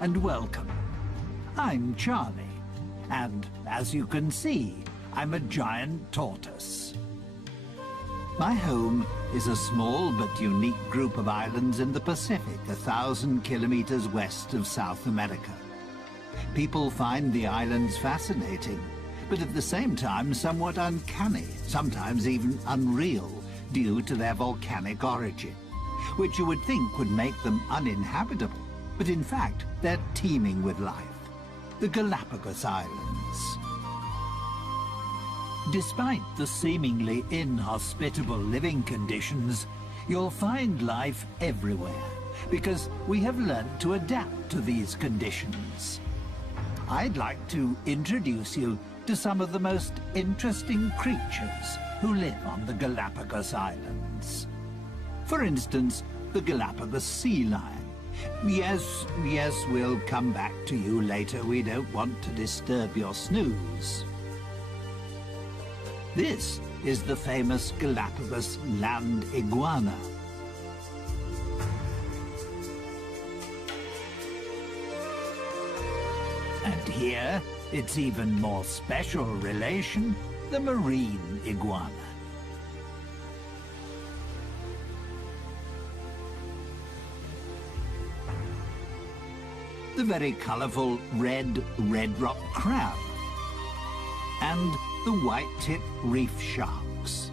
and welcome. I'm Charlie, and as you can see, I'm a giant tortoise. My home is a small but unique group of islands in the Pacific, 1,000 kilometers west of South America. People find the islands fascinating, but at the same time somewhat uncanny, sometimes even unreal, due to their volcanic origin, which you would think would make them uninhabitable. But in fact, they're teeming with life. The Galapagos Islands. Despite the seemingly inhospitable living conditions, you'll find life everywhere, because we have learned to adapt to these conditions. I'd like to introduce you to some of the most interesting creatures who live on the Galapagos Islands. For instance, the Galapagos sea lion. Yes, we'll come back to you later. We don't want to disturb your snooze. This is the famous Galapagos land iguana. And here, its even more special relation, the marine iguana. The very colourful red rock crab, and the white-tip reef sharks.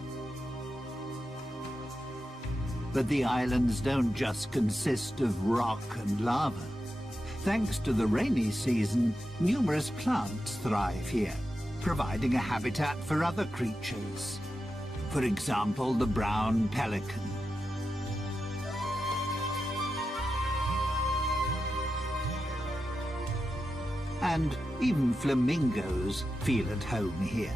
But the islands don't just consist of rock and lava. Thanks to the rainy season, numerous plants thrive here, providing a habitat for other creatures. For example, the brown pelican. And even flamingos feel at home here.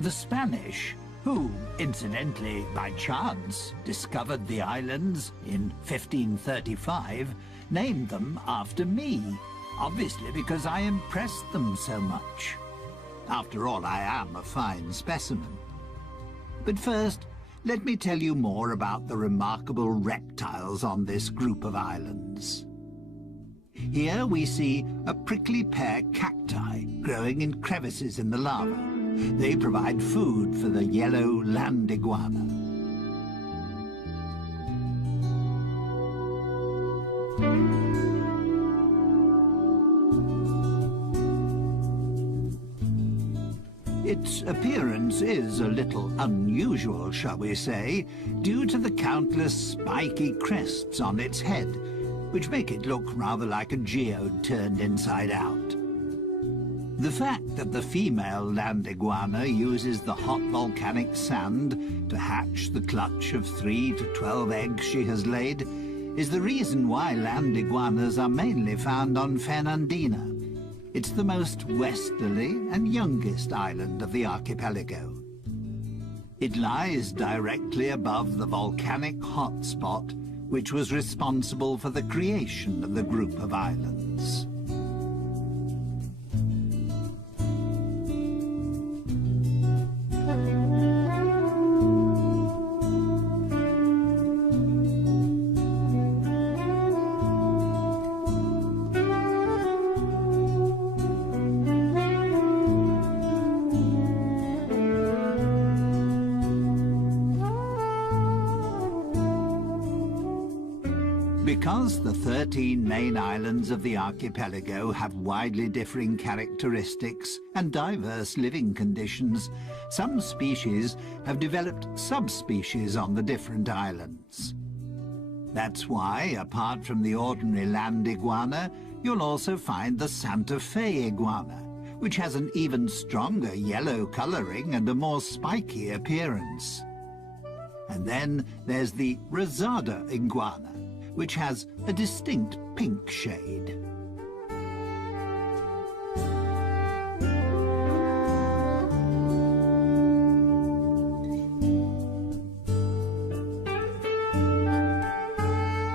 The Spanish, who, incidentally, by chance, discovered the islands in 1535, named them after me. Obviously because I impressed them so much. After all, I am a fine specimen. But first, let me tell you more about the remarkable reptiles on this group of islands. Here we see a prickly pear cacti growing in crevices in the lava. They provide food for the yellow land iguana. Its appearance is a little unusual, shall we say, due to the countless spiky crests on its head, which make it look rather like a geode turned inside out. The fact that the female land iguana uses the hot volcanic sand to hatch the clutch of 3 to 12 eggs she has laid is the reason why land iguanas are mainly found on Fernandina. It's the most westerly and youngest island of the archipelago. It lies directly above the volcanic hotspot, which was responsible for the creation of the group of islands. Because the 13 main islands of the archipelago have widely differing characteristics and diverse living conditions, some species have developed subspecies on the different islands. That's why, apart from the ordinary land iguana, you'll also find the Santa Fe iguana, which has an even stronger yellow coloring and a more spiky appearance. And then there's the Rosada iguana, which has a distinct pink shade.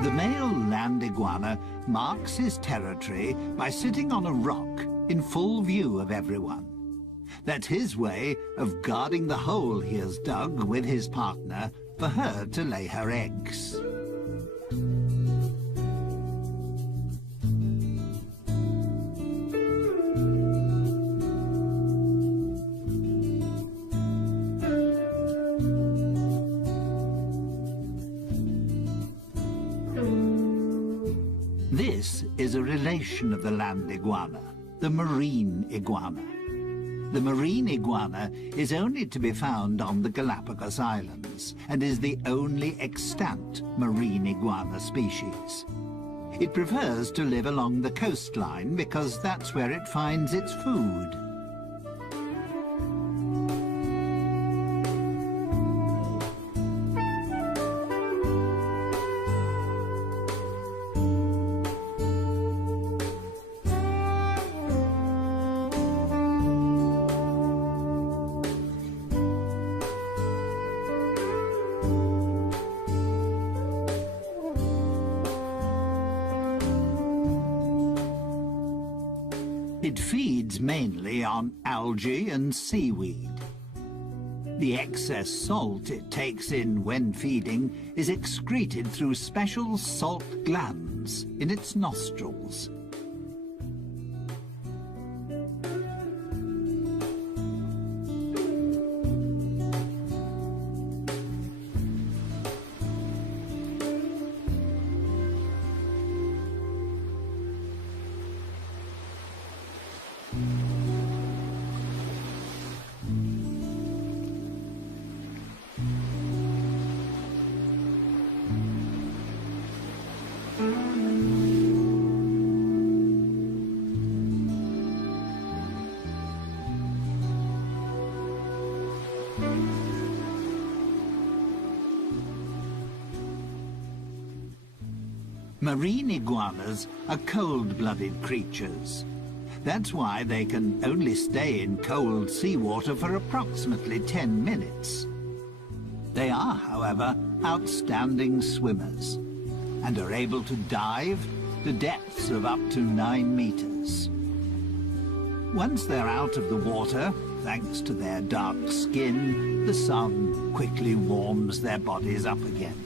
The male land iguana iguana marks his territory by sitting on a rock in full view of everyone. That's his way of guarding the hole he has dug with his partner for her to lay her eggs. This is a relation of the land iguana, the marine iguana. The marine iguana is only to be found on the Galapagos Islands and is the only extant marine iguana species. It prefers to live along the coastline because that's where it finds its food. It feeds mainly on algae and seaweed. The excess salt it takes in when feeding is excreted through special salt glands in its nostrils. Marine iguanas are cold-blooded creatures. That's why they can only stay in cold seawater for approximately 10 minutes. They are, however, outstanding swimmers and are able to dive to depths of up to 9 meters. Once they're out of the water, thanks to their dark skin, the sun quickly warms their bodies up again.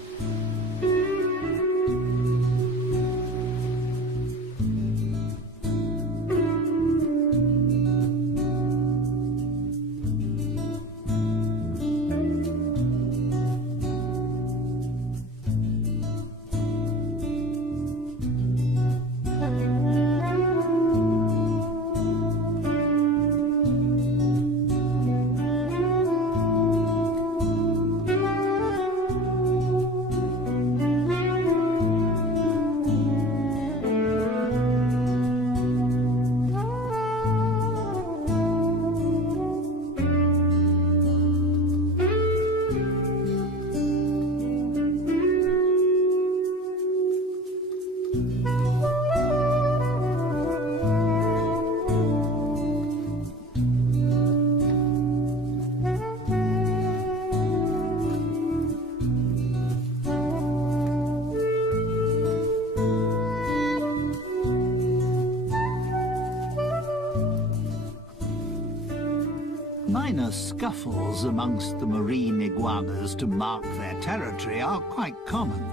Minor scuffles amongst the marine iguanas to mark their territory are quite common.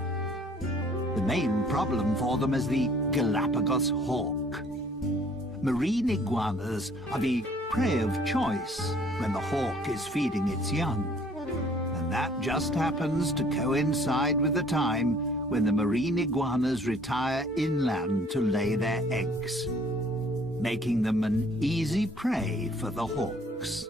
The main problem for them is the Galapagos hawk. Marine iguanas are the prey of choice when the hawk is feeding its young. And that just happens to coincide with the time when the marine iguanas retire inland to lay their eggs, making them an easy prey for the hawks.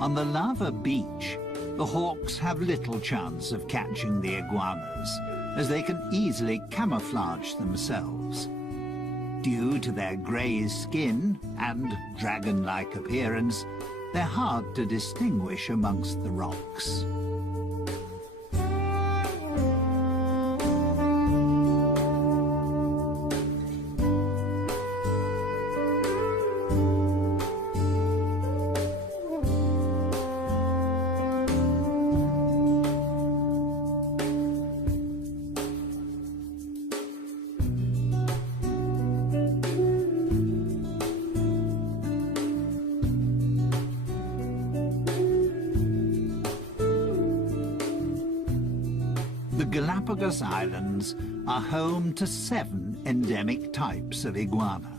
On the lava beach, the hawks have little chance of catching the iguanas, as they can easily camouflage themselves. Due to their grey skin and dragon-like appearance, they're hard to distinguish amongst the rocks. The Galapagos Islands are home to 7 endemic types of iguana.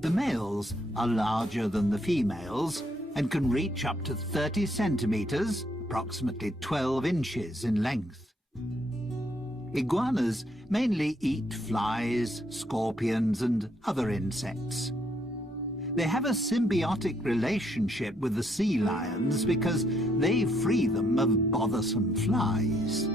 The males are larger than the females and can reach up to 30 centimeters, approximately 12 inches in length. Iguanas mainly eat flies, scorpions, and other insects. They have a symbiotic relationship with the sea lions because they free them of bothersome flies.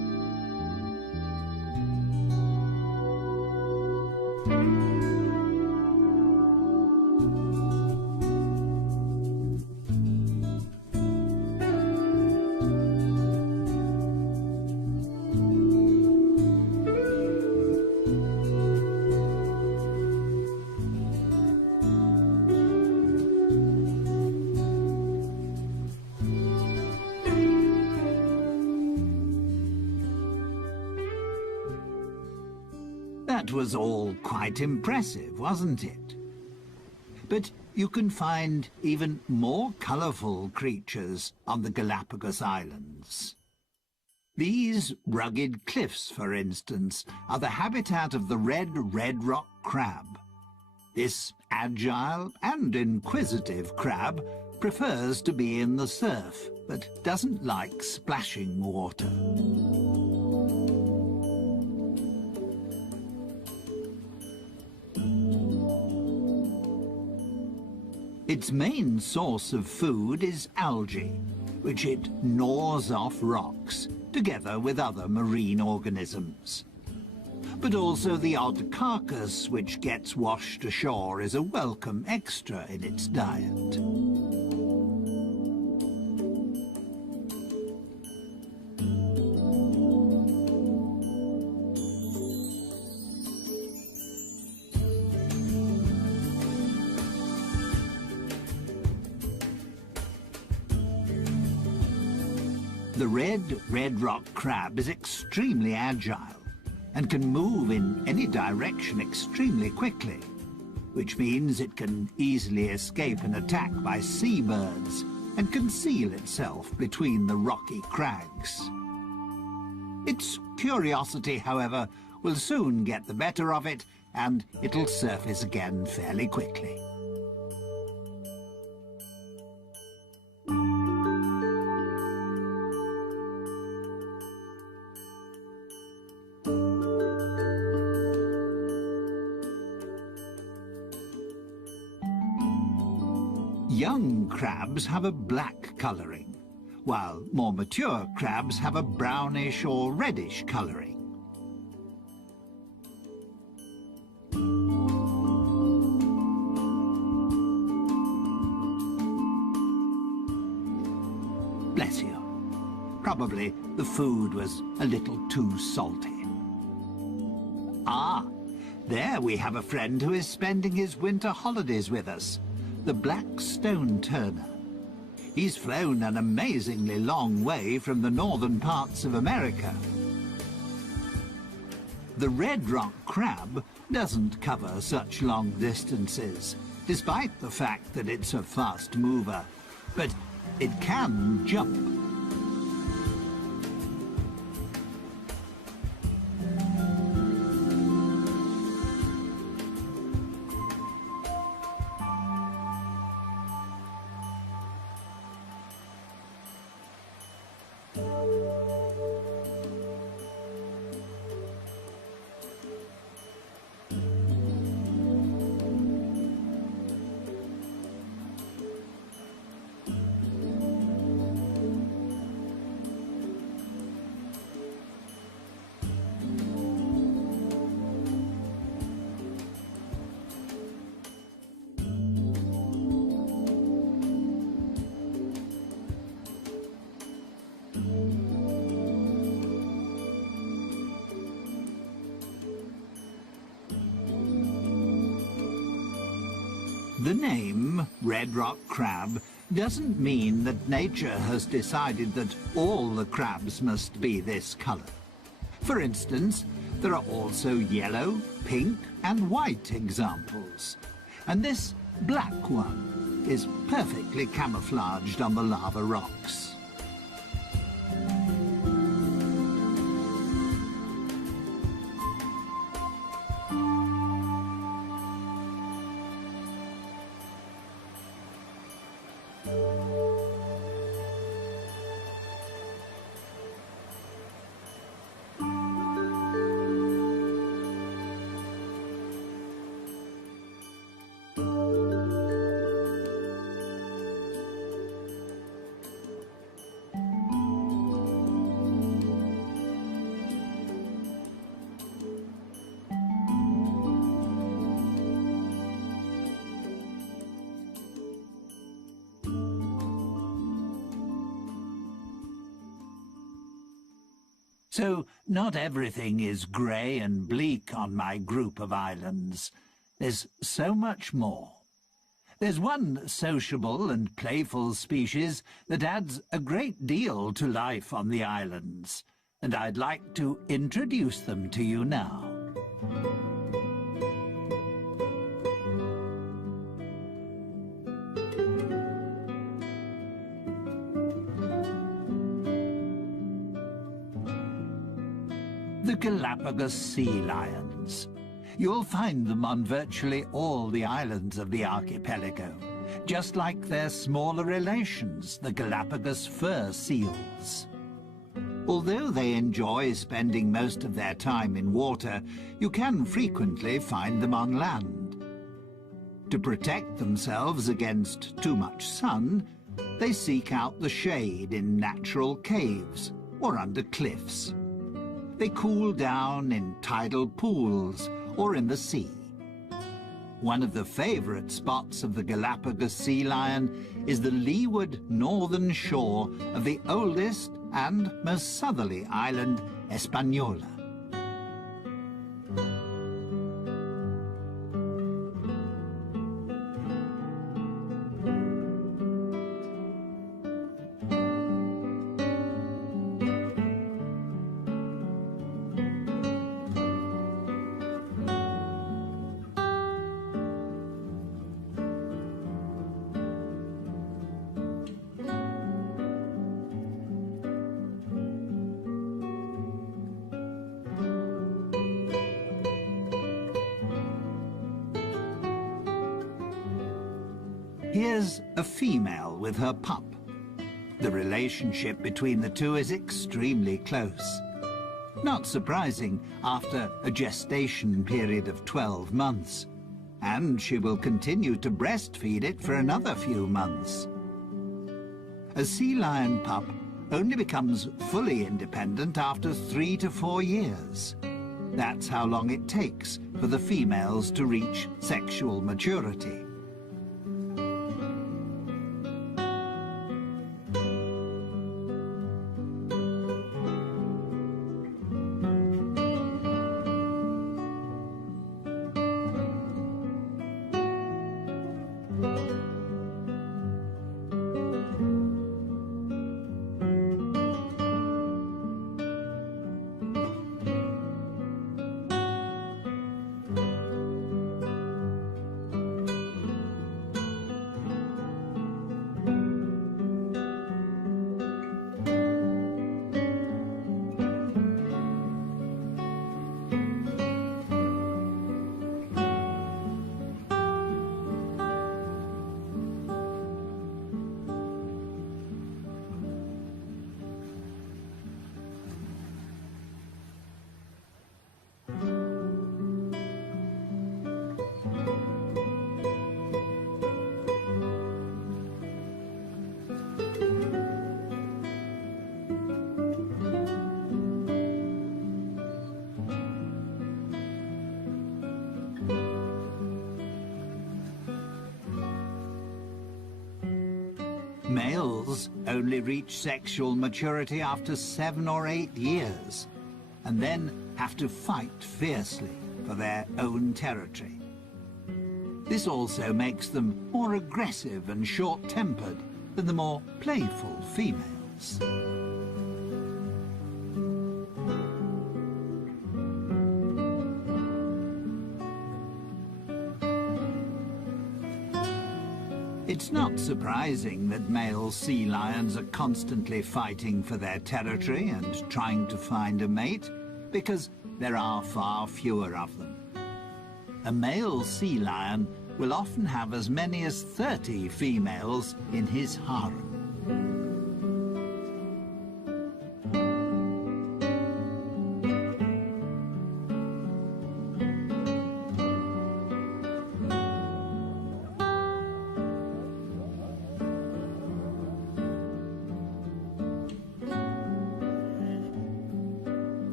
That was all quite impressive, wasn't it? But you can find even more colourful creatures on the Galapagos Islands. These rugged cliffs, for instance, are the habitat of the red rock crab. This agile and inquisitive crab prefers to be in the surf, but doesn't like splashing water. Its main source of food is algae, which it gnaws off rocks, together with other marine organisms. But also the odd carcass which gets washed ashore is a welcome extra in its diet. The red rock crab is extremely agile and can move in any direction extremely quickly, which means it can easily escape an attack by seabirds and conceal itself between the rocky crags. Its curiosity, however, will soon get the better of it, and it'll surface again fairly quickly. Young crabs have a black colouring, while more mature crabs have a brownish or reddish colouring. Bless you. Probably the food was a little too salty. Ah, there we have a friend who is spending his winter holidays with us. The black stone turner. He's flown an amazingly long way from the northern parts of America. The red rock crab doesn't cover such long distances, despite the fact that it's a fast mover, but it can jump. The name red rock crab doesn't mean that nature has decided that all the crabs must be this color. For instance, there are also yellow, pink and white examples. And this black one is perfectly camouflaged on the lava rocks. So, not everything is grey and bleak on my group of islands. There's so much more. There's one sociable and playful species that adds a great deal to life on the islands, and I'd like to introduce them to you now. The Galapagos sea lions. You'll find them on virtually all the islands of the archipelago, just like their smaller relations, the Galapagos fur seals. Although they enjoy spending most of their time in water, you can frequently find them on land. To protect themselves against too much sun, they seek out the shade in natural caves or under cliffs. They cool down in tidal pools or in the sea. One of the favorite spots of the Galapagos sea lion is the leeward northern shore of the oldest and most southerly island, Hispaniola. Here's a female with her pup. The relationship between the two is extremely close. Not surprising after a gestation period of 12 months. And she will continue to breastfeed it for another few months. A sea lion pup only becomes fully independent after 3 to 4 years. That's how long it takes for the females to reach sexual maturity. Males only reach sexual maturity after 7 or 8 years, and then have to fight fiercely for their own territory. This also makes them more aggressive and short-tempered than the more playful females. It's not surprising that male sea lions are constantly fighting for their territory and trying to find a mate, because there are far fewer of them. A male sea lion will often have as many as 30 females in his harem.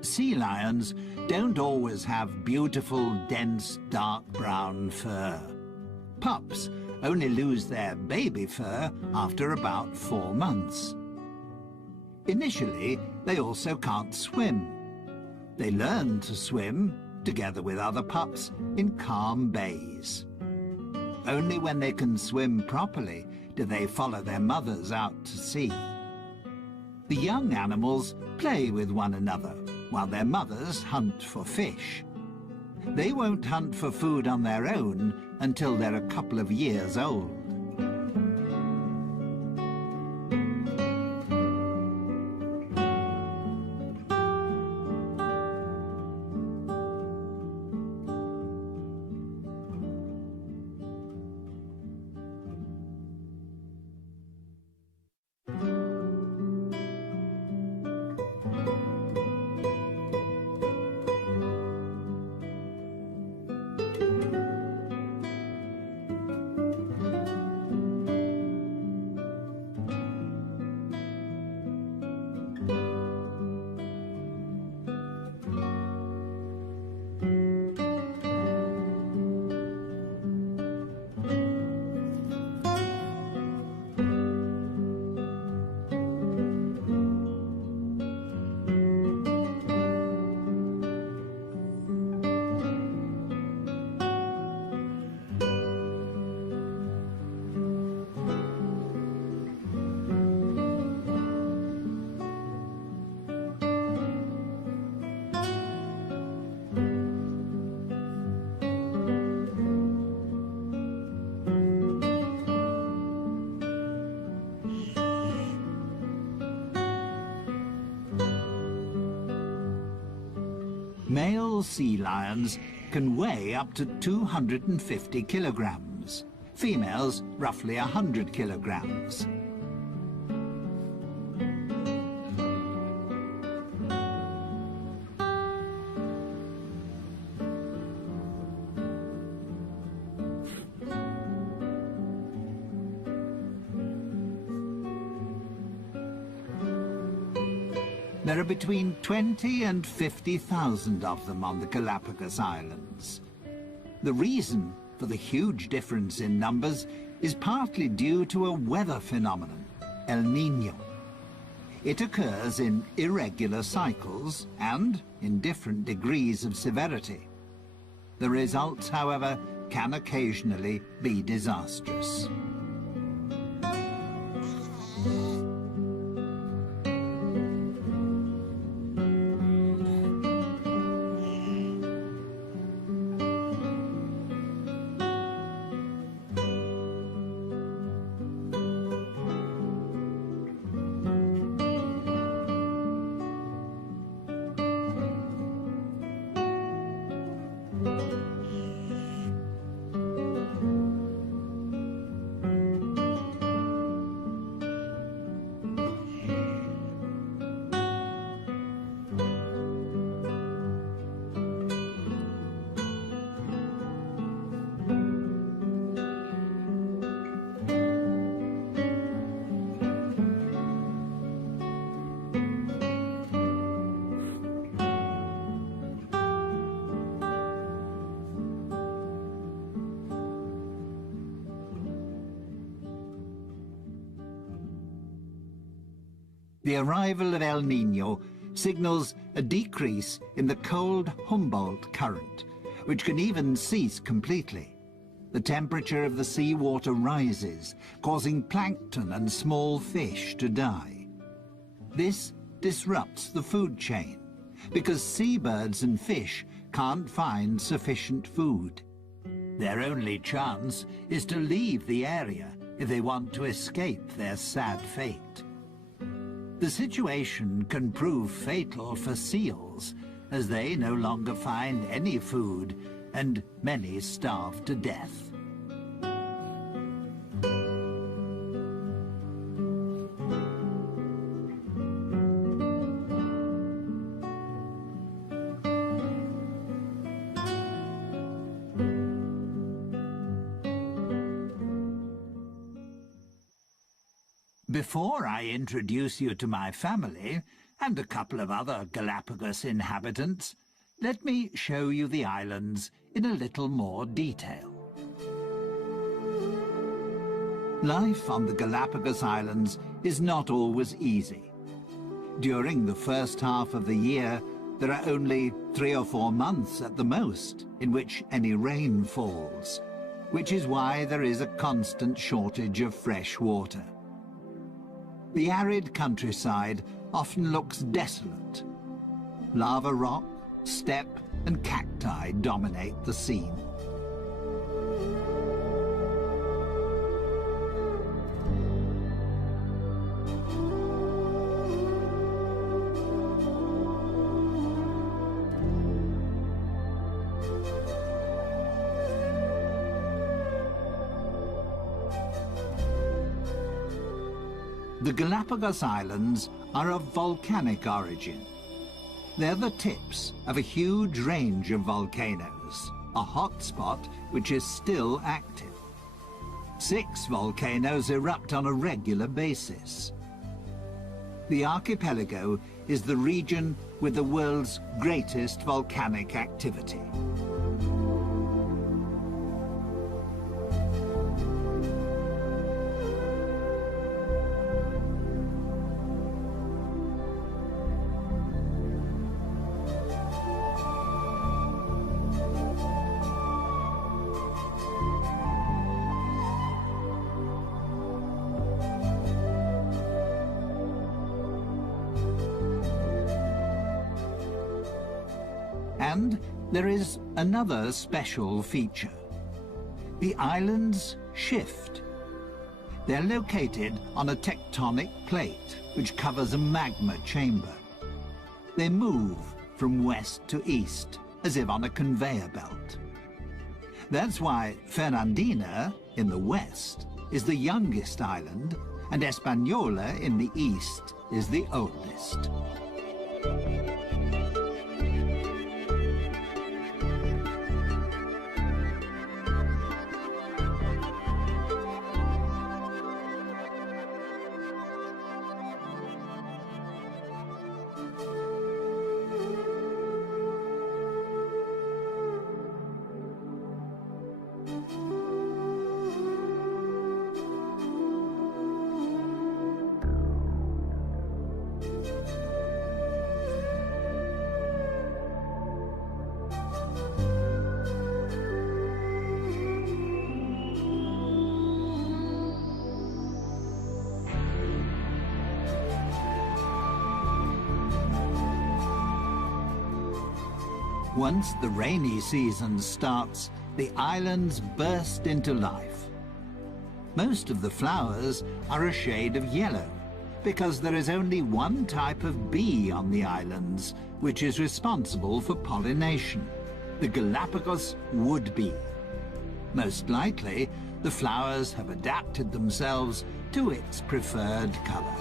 Sea lions don't always have beautiful, dense, dark brown fur. Pups only lose their baby fur after about 4 months. Initially, they also can't swim. They learn to swim, together with other pups, in calm bays. Only when they can swim properly do they follow their mothers out to sea. The young animals play with one another, while their mothers hunt for fish. They won't hunt for food on their own until they're a couple of years old. Male sea lions can weigh up to 250 kilograms. Females, roughly 100 kilograms. There are between 20 and 50,000 of them on the Galapagos Islands. The reason for the huge difference in numbers is partly due to a weather phenomenon, El Niño. It occurs in irregular cycles and in different degrees of severity. The results, however, can occasionally be disastrous. The arrival of El Niño signals a decrease in the cold Humboldt current, which can even cease completely. The temperature of the seawater rises, causing plankton and small fish to die. This disrupts the food chain, because seabirds and fish can't find sufficient food. Their only chance is to leave the area if they want to escape their sad fate. The situation can prove fatal for seals, as they no longer find any food, and many starve to death. Before I introduce you to my family, and a couple of other Galapagos inhabitants, let me show you the islands in a little more detail. Life on the Galapagos Islands is not always easy. During the first half of the year, there are only 3 or 4 months at the most in which any rain falls, which is why there is a constant shortage of fresh water. The arid countryside often looks desolate. Lava rock, steppe, and cacti dominate the scene. The Galapagos Islands are of volcanic origin. They're the tips of a huge range of volcanoes, a hotspot which is still active. 6 volcanoes erupt on a regular basis. The archipelago is the region with the world's greatest volcanic activity. And there is another special feature. The islands shift. They're located on a tectonic plate which covers a magma chamber. They move from west to east, as if on a conveyor belt. That's why Fernandina, in the west, is the youngest island, and Española, in the east, is the oldest. Once the rainy season starts, the islands burst into life. Most of the flowers are a shade of yellow, because there is only one type of bee on the islands, which is responsible for pollination, the Galapagos wood bee. Most likely, the flowers have adapted themselves to its preferred color.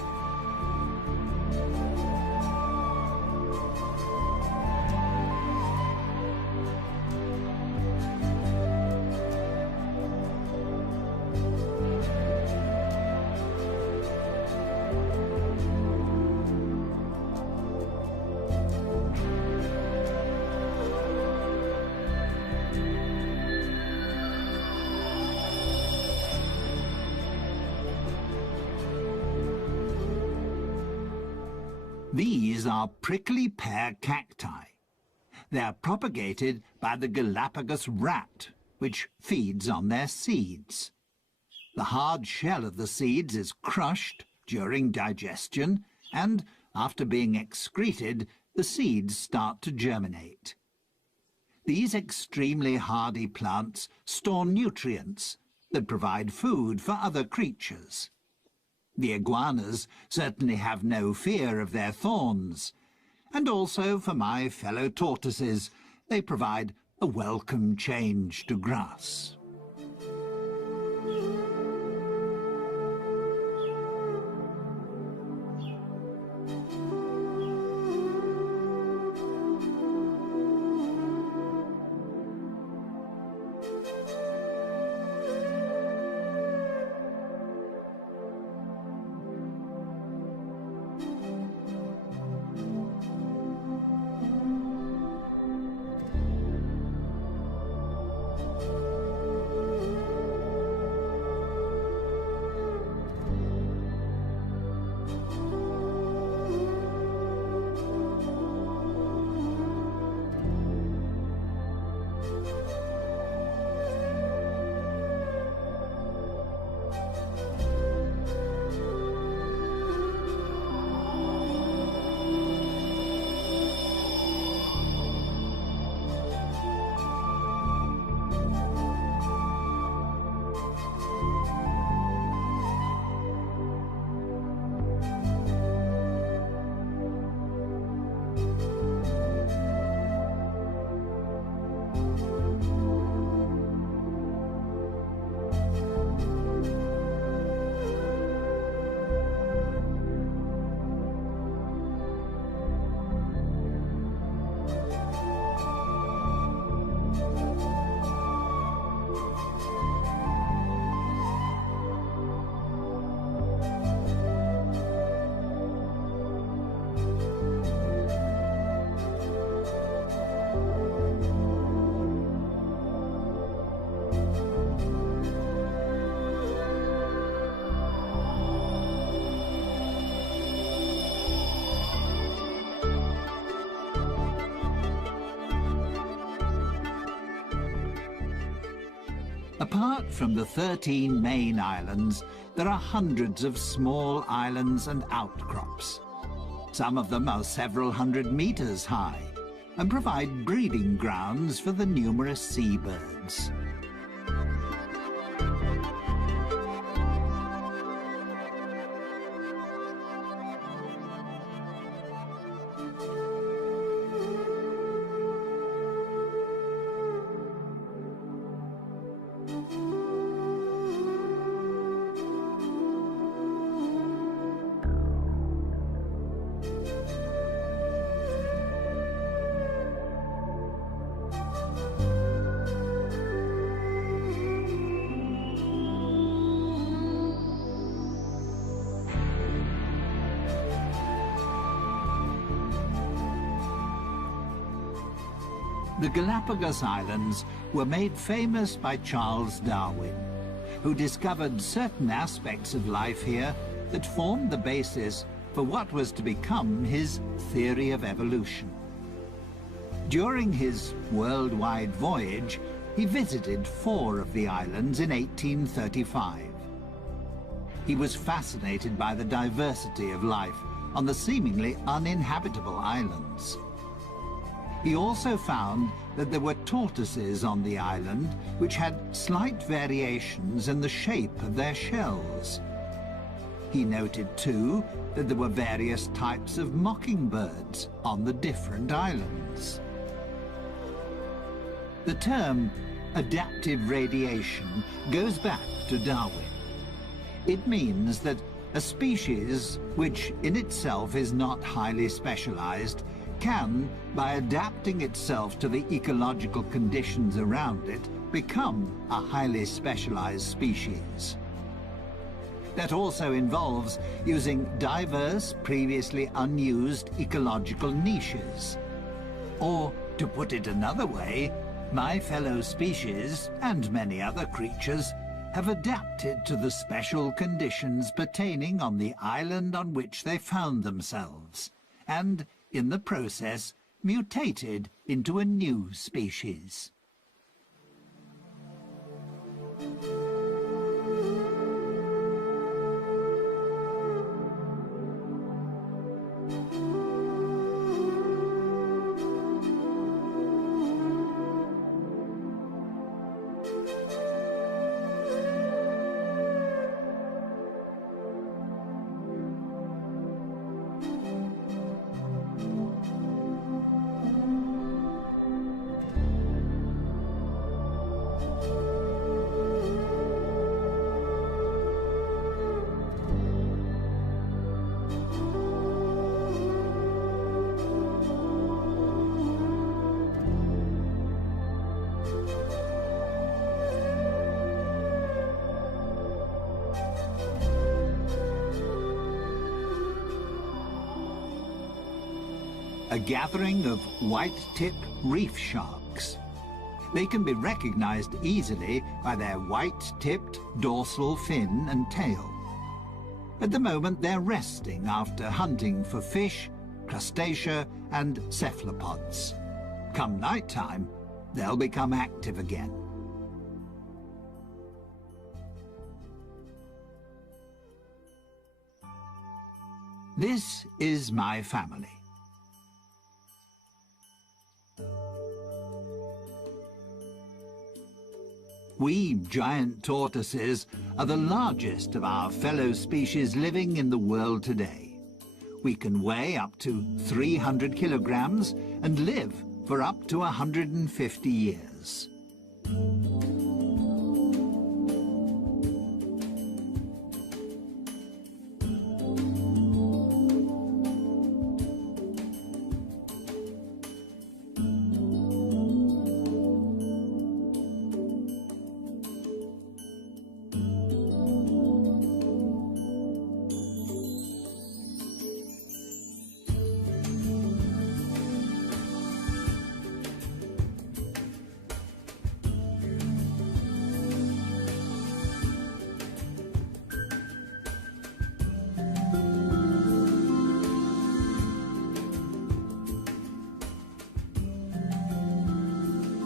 These are prickly pear cacti. They are propagated by the Galapagos rat, which feeds on their seeds. The hard shell of the seeds is crushed during digestion, and after being excreted, the seeds start to germinate. These extremely hardy plants store nutrients that provide food for other creatures. The iguanas certainly have no fear of their thorns, and also for my fellow tortoises, they provide a welcome change to grass. Apart from the 13 main islands, there are hundreds of small islands and outcrops. Some of them are several hundred meters high and provide breeding grounds for the numerous seabirds. The Galapagos Islands were made famous by Charles Darwin, who discovered certain aspects of life here that formed the basis for what was to become his theory of evolution. During his worldwide voyage, he visited 4 of the islands in 1835. He was fascinated by the diversity of life on the seemingly uninhabitable islands. He also found that there were tortoises on the island which had slight variations in the shape of their shells. He noted, too, that there were various types of mockingbirds on the different islands. The term adaptive radiation goes back to Darwin. It means that a species, which in itself is not highly specialized, can, by adapting itself to the ecological conditions around it, become a highly specialized species. That also involves using diverse, previously unused ecological niches. Or, to put it another way, my fellow species, and many other creatures, have adapted to the special conditions pertaining on the island on which they found themselves, and, in the process, mutated into a new species. A gathering of white-tip reef sharks. They can be recognized easily by their white-tipped dorsal fin and tail. At the moment they're resting after hunting for fish, crustacea and cephalopods. Come night time, they'll become active again. This is my family. We giant tortoises are the largest of our fellow species living in the world today. We can weigh up to 300 kilograms and live for up to 150 years.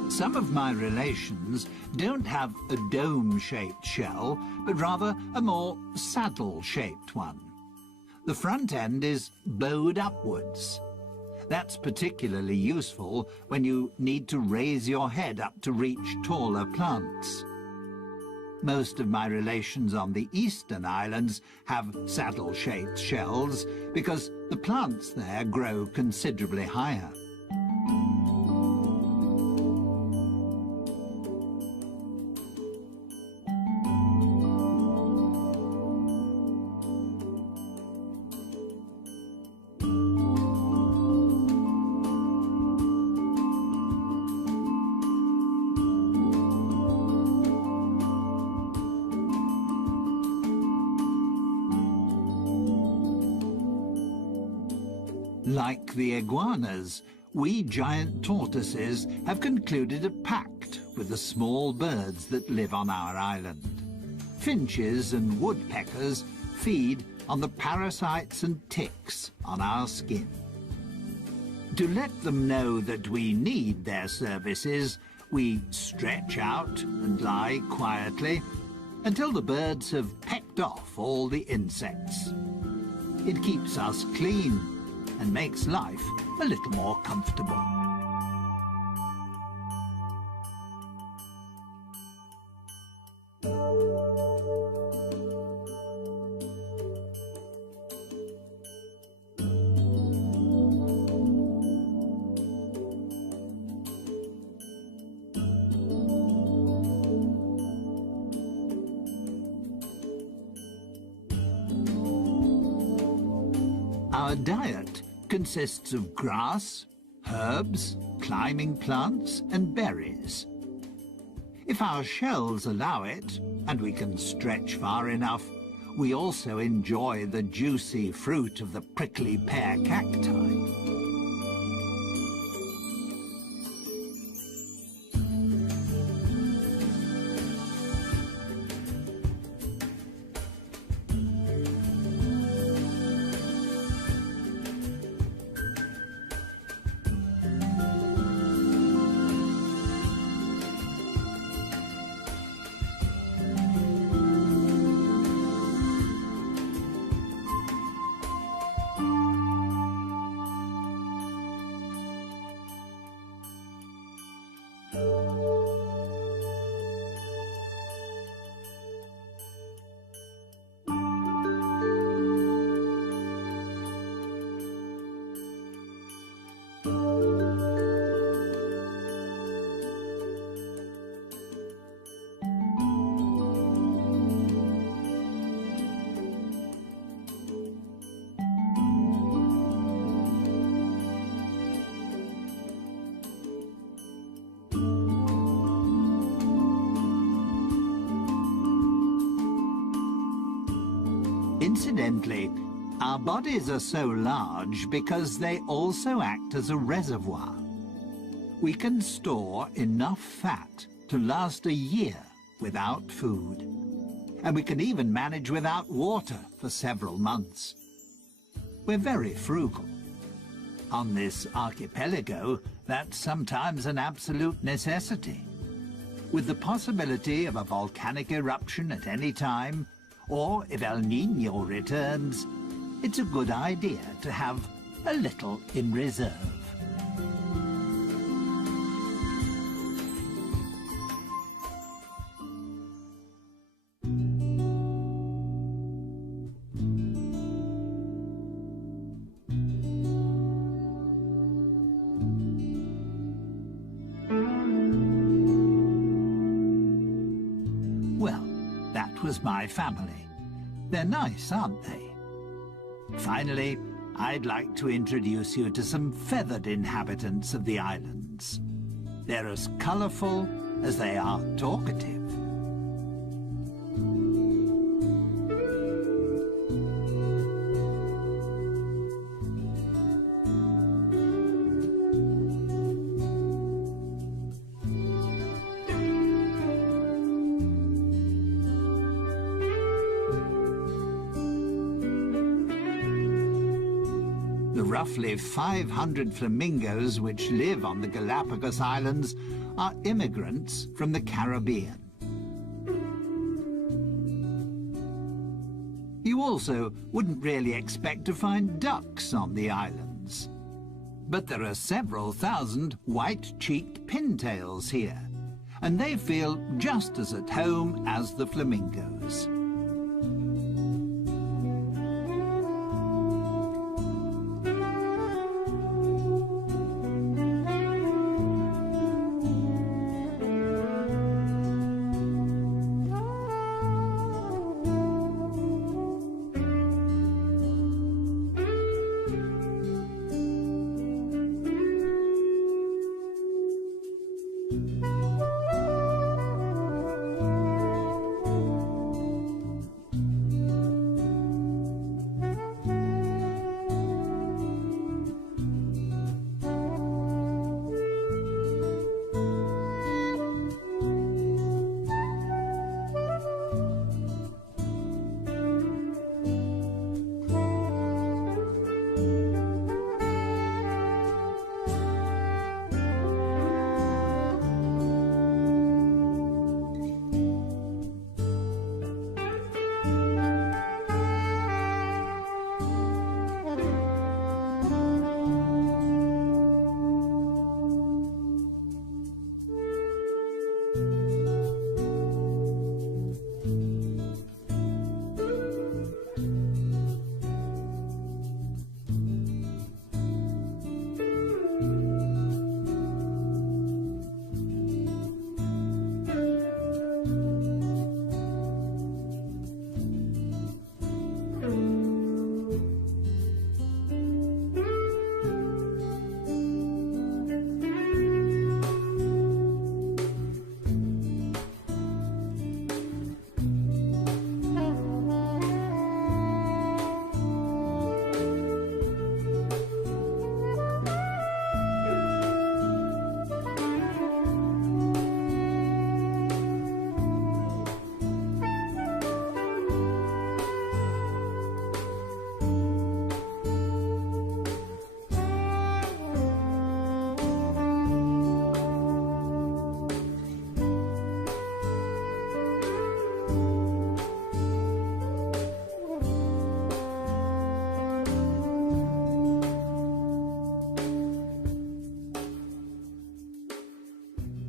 Some of my relations don't have a dome-shaped shell, but rather a more saddle-shaped one. The front end is bowed upwards. That's particularly useful when you need to raise your head up to reach taller plants. Most of my relations on the eastern islands have saddle-shaped shells because the plants there grow considerably higher. Like the iguanas, we giant tortoises have concluded a pact with the small birds that live on our island. Finches and woodpeckers feed on the parasites and ticks on our skin. To let them know that we need their services, we stretch out and lie quietly until the birds have pecked off all the insects. It keeps us clean and makes life a little more comfortable. Our diet consists of grass, herbs, climbing plants, and berries. If our shells allow it, and we can stretch far enough, we also enjoy the juicy fruit of the prickly pear cacti. Incidentally, our bodies are so large because they also act as a reservoir. We can store enough fat to last a year without food. And we can even manage without water for several months. We're very frugal. On this archipelago, that's sometimes an absolute necessity. With the possibility of a volcanic eruption at any time, or if El Niño returns, it's a good idea to have a little in reserve. Well, that was my family. They're nice, aren't they? Finally, I'd like to introduce you to some feathered inhabitants of the islands. They're as colourful as they are talkative. The roughly 500 flamingos which live on the Galapagos Islands are immigrants from the Caribbean. You also wouldn't really expect to find ducks on the islands. But there are several thousand white-cheeked pintails here, and they feel just as at home as the flamingos.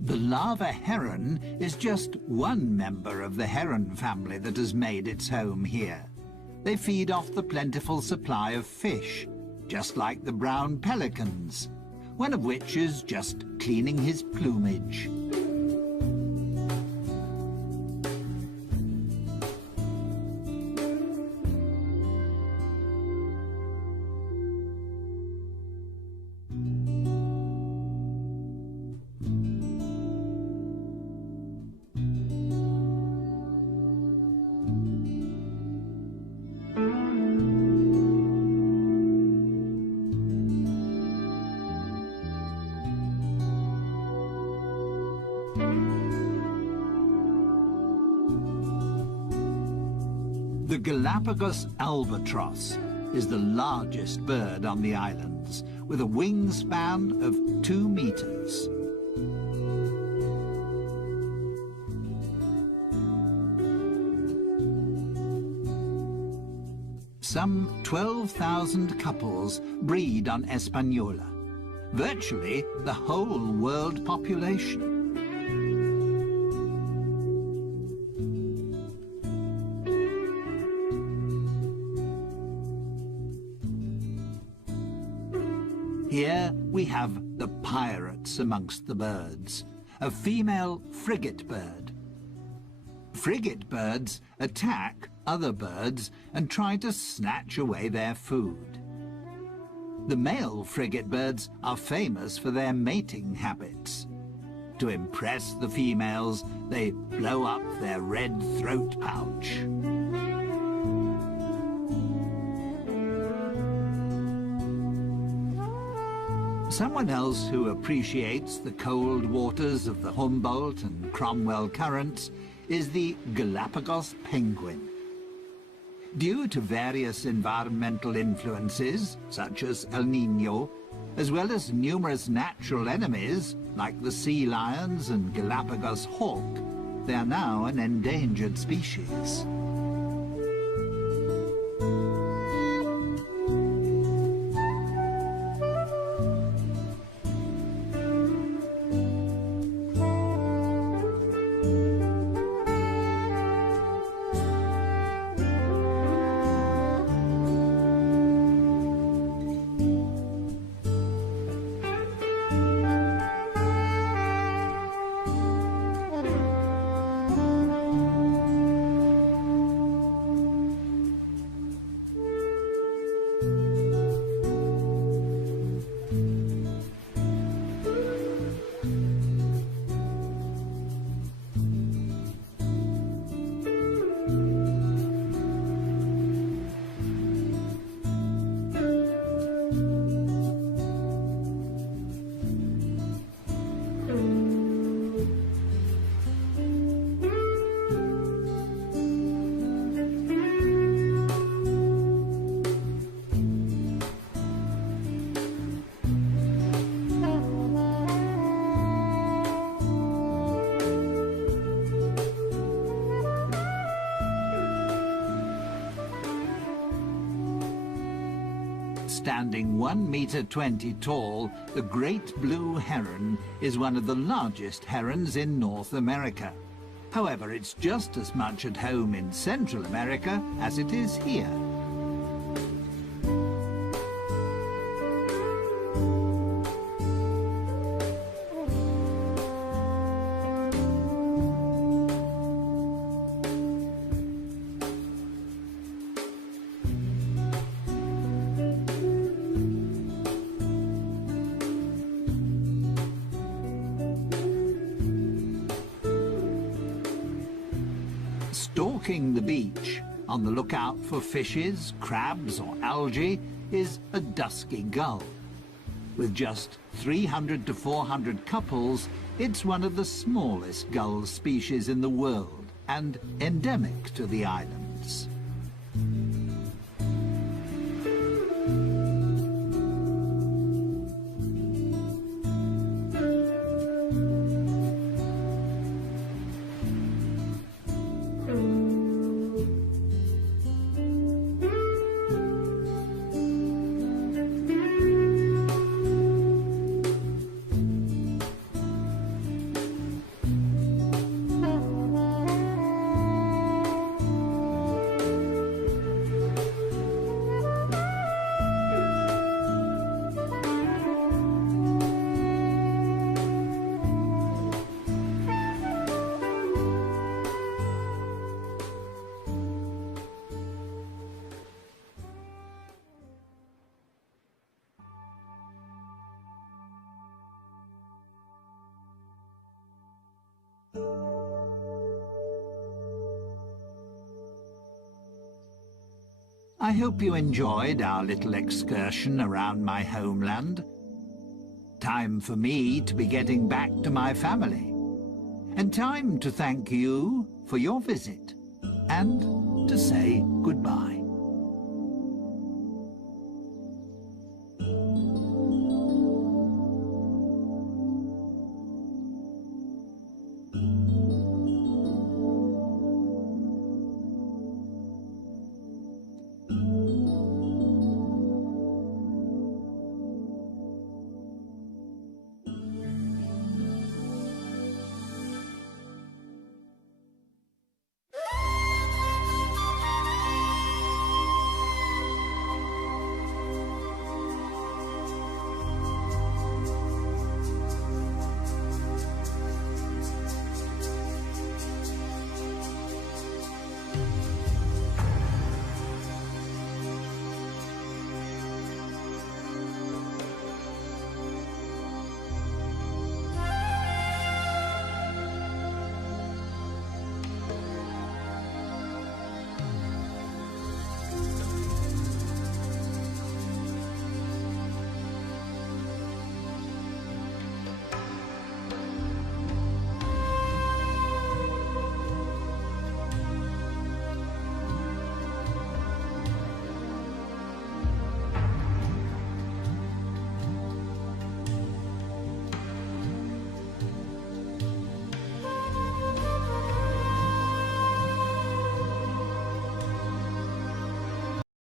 The lava heron is just one member of the heron family that has made its home here. They feed off the plentiful supply of fish, just like the brown pelicans, one of which is just cleaning his plumage. The Galapagos albatross is the largest bird on the islands, with a wingspan of 2 meters. Some 12,000 couples breed on Hispaniola, virtually the whole world population. Here we have the pirates amongst the birds, a female frigate bird. Frigate birds attack other birds and try to snatch away their food. The male frigate birds are famous for their mating habits. To impress the females, they blow up their red throat pouch. Someone else who appreciates the cold waters of the Humboldt and Cromwell currents is the Galapagos penguin. Due to various environmental influences, such as El Niño, as well as numerous natural enemies, like the sea lions and Galapagos hawk, they are now an endangered species. Standing 1.20 meters tall, the great blue heron is one of the largest herons in North America. However, it's just as much at home in Central America as it is here. Stalking the beach, on the lookout for fishes, crabs or algae, is a dusky gull. With just 300 to 400 couples, it's one of the smallest gull species in the world and endemic to the islands. I hope you enjoyed our little excursion around my homeland. Time for me to be getting back to my family. And time to thank you for your visit and to say goodbye.